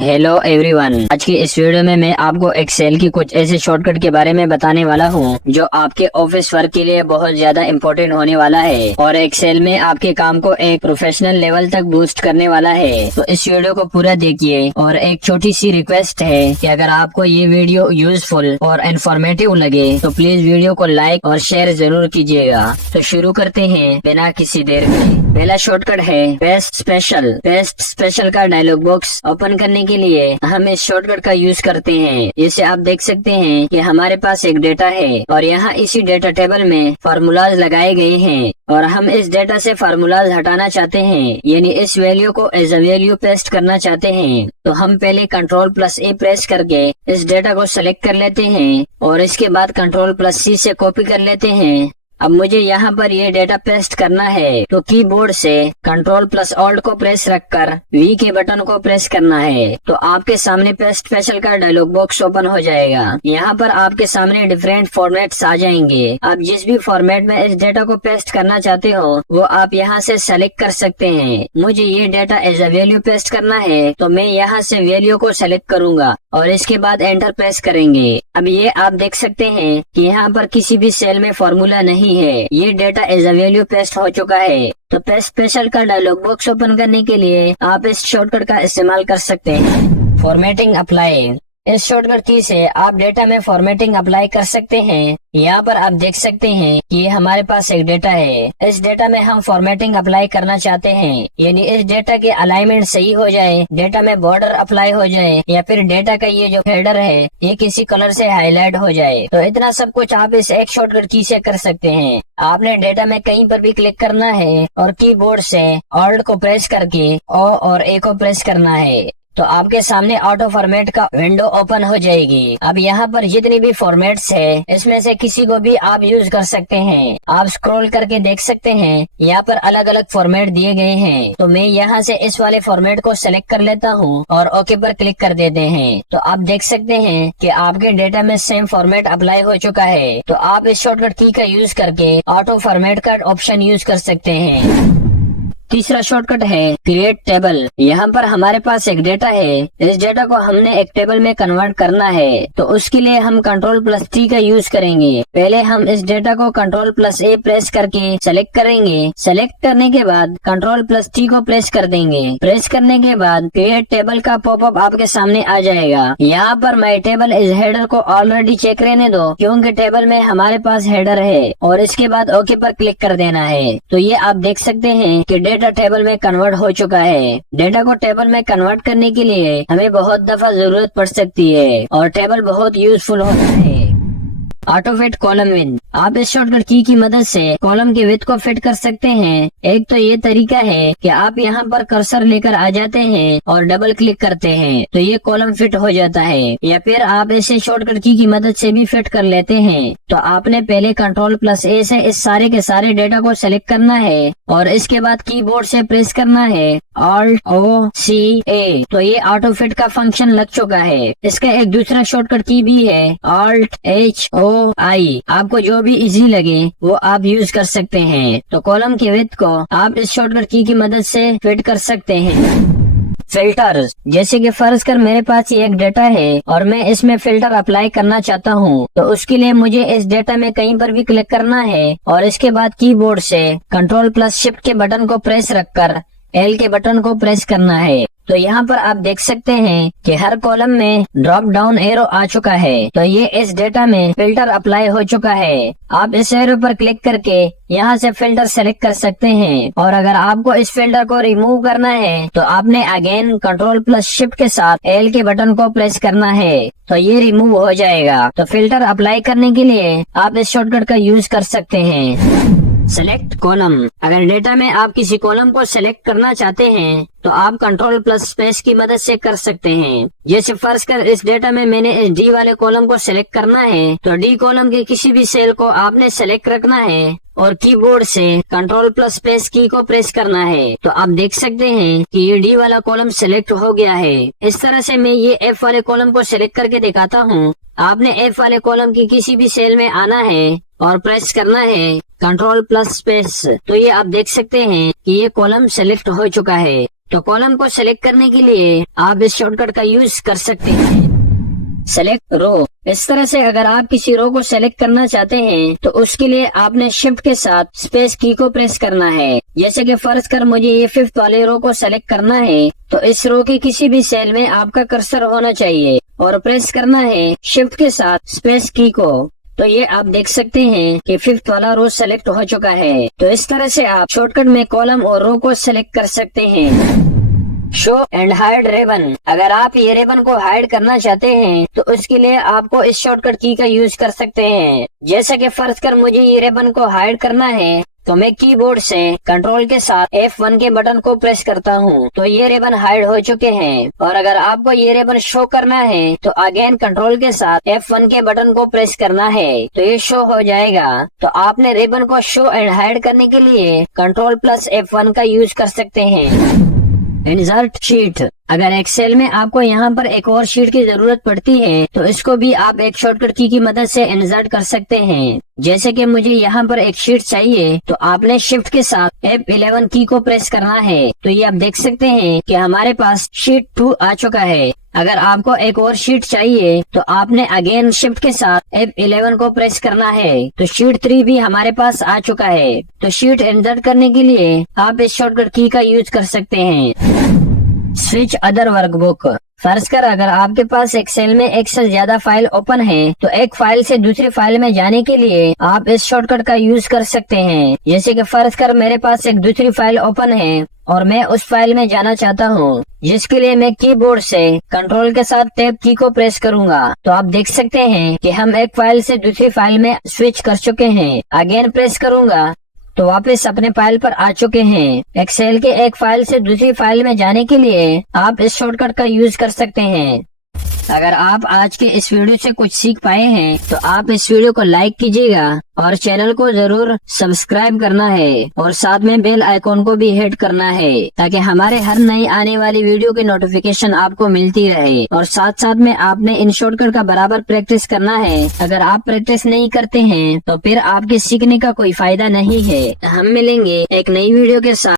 Hello everyone, आज की इस वीडियो में मैं आपको एक्सेल की कुछ ऐसे शॉर्टकट के बारे में बताने वाला हूं जो आपके ऑफिस वर्क के लिए बहुत ज्यादा इम्पोर्टेंट होने वाला है और एक्सेल में आपके काम को एक प्रोफेशनल लेवल तक बूस्ट करने वाला है। तो इस वीडियो को पूरा देखिए और एक छोटी सी रिक्वेस्ट है कि अगर आपको ये वीडियो यूजफुल और इन्फॉर्मेटिव लगे तो प्लीज वीडियो को लाइक और शेयर जरूर कीजिएगा। तो शुरू करते हैं बिना किसी देर के। पहला शॉर्टकट है पेस्ट स्पेशल। पेस्ट स्पेशल का डायलॉग बॉक्स ओपन करने के लिए हम इस शॉर्टकट का यूज करते हैं। जैसे आप देख सकते हैं कि हमारे पास एक डेटा है और यहाँ इसी डेटा टेबल में फार्मूलाज लगाए गए हैं और हम इस डेटा से फार्मूलाज हटाना चाहते हैं, यानी इस वैल्यू को एज अ वैल्यू पेस्ट करना चाहते हैं। तो हम पहले Ctrl+A प्रेस करके इस डेटा को सेलेक्ट कर लेते हैं और इसके बाद Ctrl+C से कॉपी कर लेते हैं। अब मुझे यहाँ पर ये डेटा पेस्ट करना है तो कीबोर्ड से Ctrl+Alt को प्रेस रखकर V के बटन को प्रेस करना है तो आपके सामने पेस्ट स्पेशल का डायलॉग बॉक्स ओपन हो जाएगा। यहाँ पर आपके सामने डिफरेंट फॉर्मेट्स आ जाएंगे। आप जिस भी फॉर्मेट में इस डेटा को पेस्ट करना चाहते हो वो आप यहाँ से सेलेक्ट कर सकते हैं। मुझे ये data as a value paste करना है तो मैं यहाँ से वैल्यू को सेलेक्ट करूंगा और इसके बाद एंटर प्रेस करेंगे। अब ये आप देख सकते हैं कि यहाँ पर किसी भी सेल में फॉर्मूला नहीं है, ये data as a value paste हो चुका है। तो पेस्ट स्पेशल का डायलॉग बॉक्स ओपन करने के लिए आप इस शॉर्टकट का इस्तेमाल कर सकते हैं। Formatting apply. इस शॉर्टकट की से आप डेटा में फॉर्मेटिंग अप्लाई कर सकते हैं। यहाँ पर आप देख सकते हैं कि हमारे पास एक डेटा है। इस डेटा में हम फॉर्मेटिंग अप्लाई करना चाहते हैं, यानी इस डेटा के अलाइनमेंट सही हो जाए, डेटा में बॉर्डर अप्लाई हो जाए या फिर डेटा का ये जो हेडर है ये किसी कलर से हाईलाइट हो जाए। तो इतना सब कुछ आप इस एक शॉर्टकट की से कर सकते हैं। आपने डेटा में कहीं पर भी क्लिक करना है और कीबोर्ड से ऑल्ट को प्रेस करके ओ और ए को प्रेस करना है तो आपके सामने ऑटो फॉर्मेट का विंडो ओपन हो जाएगी। अब यहाँ पर जितनी भी फॉर्मेट्स है इसमें से किसी को भी आप यूज कर सकते हैं। आप स्क्रॉल करके देख सकते हैं यहाँ पर अलग अलग फॉर्मेट दिए गए हैं। तो मैं यहाँ से इस वाले फॉर्मेट को सेलेक्ट कर लेता हूँ और ओके पर क्लिक कर देते हैं। तो आप देख सकते हैं कि आपके डेटा में सेम फॉर्मेट अप्लाई हो चुका है। तो आप इस शॉर्टकट की का यूज करके ऑटो फॉर्मेट का ऑप्शन यूज कर सकते हैं। तीसरा शॉर्टकट है क्रिएट टेबल। यहाँ पर हमारे पास एक डेटा है, इस डेटा को हमने एक टेबल में कन्वर्ट करना है तो उसके लिए हम Ctrl+T का यूज करेंगे। पहले हम इस डेटा को Ctrl+A प्रेस करके सेलेक्ट करेंगे। सेलेक्ट करने के बाद Ctrl+T को प्रेस कर देंगे। प्रेस करने के बाद क्रिएट टेबल का पॉपअप आपके सामने आ जाएगा। यहाँ पर माय टेबल इस हेडर को ऑलरेडी चेक रहने दो क्योंकि टेबल में हमारे पास हेडर है और इसके बाद ओके पर क्लिक कर देना है। तो ये आप देख सकते हैं कि डेटा टेबल में कन्वर्ट हो चुका है। डेटा को टेबल में कन्वर्ट करने के लिए हमें बहुत दफा जरूरत पड़ सकती है और टेबल बहुत यूजफुल होता है। Auto fit column width. आप इस शॉर्टकट की मदद से कॉलम के विड्थ को फिट कर सकते हैं। एक तो ये तरीका है कि आप यहाँ पर कर्सर लेकर आ जाते हैं और डबल क्लिक करते हैं तो ये कॉलम फिट हो जाता है, या फिर आप इसे शॉर्टकट की मदद से भी फिट कर लेते हैं। तो आपने पहले Ctrl+A से इस सारे के सारे डेटा को सेलेक्ट करना है और इसके बाद कीबोर्ड से प्रेस करना है Alt+O+C+A। तो ये ऑटो फिट का फंक्शन लग चुका है। इसका एक दूसरा शॉर्टकट की भी है Alt+H+O+I। आपको जो भी इजी लगे वो आप यूज कर सकते हैं। तो कॉलम के विड्थ को आप इस शॉर्टकट की मदद से फिट कर सकते हैं। फिल्टर्स। जैसे कि फर्ज कर मेरे पास ये एक डेटा है और मैं इसमें फिल्टर अप्लाई करना चाहता हूँ तो उसके लिए मुझे इस डेटा में कहीं पर भी क्लिक करना है और इसके बाद कीबोर्ड से Ctrl+Shift के बटन को प्रेस रखकर L के बटन को प्रेस करना है। तो यहाँ पर आप देख सकते हैं कि हर कॉलम में ड्रॉप डाउन एरो आ चुका है। तो ये इस डेटा में फिल्टर अप्लाई हो चुका है। आप इस एरो पर क्लिक करके यहाँ से फिल्टर सेलेक्ट कर सकते हैं और अगर आपको इस फिल्टर को रिमूव करना है तो आपने अगेन Ctrl+Shift के साथ L के बटन को प्रेस करना है तो ये रिमूव हो जाएगा। तो फिल्टर अप्लाई करने के लिए आप इस शॉर्टकट का यूज कर सकते हैं। Select column. अगर डेटा में आप किसी कॉलम को सेलेक्ट करना चाहते हैं तो आप Ctrl+Space की मदद से कर सकते हैं। जैसे फर्ज कर इस डेटा में मैंने इस D वाले कॉलम को सेलेक्ट करना है तो D कॉलम के किसी भी सेल को आपने सेलेक्ट रखना है और कीबोर्ड से Ctrl+Space की को प्रेस करना है। तो आप देख सकते हैं कि ये D वाला कॉलम सेलेक्ट हो गया है। इस तरह से मैं ये F वाले कॉलम को सेलेक्ट करके दिखाता हूँ। आपने F वाले कॉलम की किसी भी सेल में आना है और प्रेस करना है Ctrl+Space। तो ये आप देख सकते हैं कि ये कॉलम सेलेक्ट हो चुका है। तो कॉलम को सेलेक्ट करने के लिए आप इस शॉर्टकट का यूज कर सकते हैं, सेलेक्ट रो। इस तरह से अगर आप किसी रो को सेलेक्ट करना चाहते हैं तो उसके लिए आपने शिफ्ट के साथ स्पेस की को प्रेस करना है। जैसे कि फर्ज कर मुझे ये 5th वाले रो को सेलेक्ट करना है तो इस रो के किसी भी सेल में आपका कर्सर होना चाहिए और प्रेस करना है शिफ्ट के साथ स्पेस की को। तो ये आप देख सकते हैं कि 5th वाला रो सेलेक्ट हो चुका है। तो इस तरह से आप शॉर्टकट में कॉलम और रो को सेलेक्ट कर सकते हैं। Show and hide ribbon. अगर आप ये रेबन को हाइड करना चाहते हैं तो उसके लिए आपको इस शॉर्टकट की का यूज कर सकते हैं। जैसे कि फर्ज कर मुझे ये रेबन को हाइड करना है तो मैं कीबोर्ड से कंट्रोल के साथ F1 के बटन को प्रेस करता हूँ तो ये रेबन हाइड हो चुके हैं। और अगर आपको ये रेबन शो करना है तो अगेन कंट्रोल के साथ F1 के बटन को प्रेस करना है तो ये शो हो जाएगा। तो आपने रेबन को शो एंड हाइड करने के लिए कंट्रोल प्लस F1 का यूज कर सकते हैं। Insert sheet. अगर एक्सेल में आपको यहाँ पर एक और शीट की जरूरत पड़ती है तो इसको भी आप एक शॉर्टकट की मदद से इंसर्ट कर सकते हैं। जैसे कि मुझे यहाँ पर एक शीट चाहिए तो आपने शिफ्ट के साथ F11 की को प्रेस करना है। तो ये आप देख सकते हैं कि हमारे पास शीट 2 आ चुका है। अगर आपको एक और शीट चाहिए तो आपने अगेन शिफ्ट के साथ F11 को प्रेस करना है तो शीट 3 भी हमारे पास आ चुका है। तो शीट इंसर्ट करने के लिए आप इस शॉर्टकट की का यूज कर सकते हैं। Switch other workbook. फर्ज कर अगर आपके पास एक्सेल में एक से ज्यादा फाइल ओपन है तो एक फाइल से दूसरी फाइल में जाने के लिए आप इस शॉर्टकट का यूज कर सकते हैं। जैसे कि फर्ज कर मेरे पास एक दूसरी फाइल ओपन है और मैं उस फाइल में जाना चाहता हूँ, जिसके लिए मैं कीबोर्ड से कंट्रोल के साथ टैब की को प्रेस करूंगा। तो आप देख सकते हैं कि हम एक फाइल से दूसरी फाइल में स्विच कर चुके हैं। अगेन प्रेस करूंगा तो वापस अपने फाइल पर आ चुके हैं। एक्सेल के एक फाइल से दूसरी फाइल में जाने के लिए आप इस शॉर्टकट का यूज कर सकते हैं। अगर आप आज के इस वीडियो से कुछ सीख पाए हैं तो आप इस वीडियो को लाइक कीजिएगा और चैनल को जरूर सब्सक्राइब करना है और साथ में बेल आइकॉन को भी हिट करना है ताकि हमारे हर नई आने वाली वीडियो की नोटिफिकेशन आपको मिलती रहे। और साथ साथ में आपने इन शॉर्टकट का बराबर प्रैक्टिस करना है। अगर आप प्रैक्टिस नहीं करते हैं तो फिर आपके सीखने का कोई फायदा नहीं है। हम मिलेंगे एक नई वीडियो के साथ।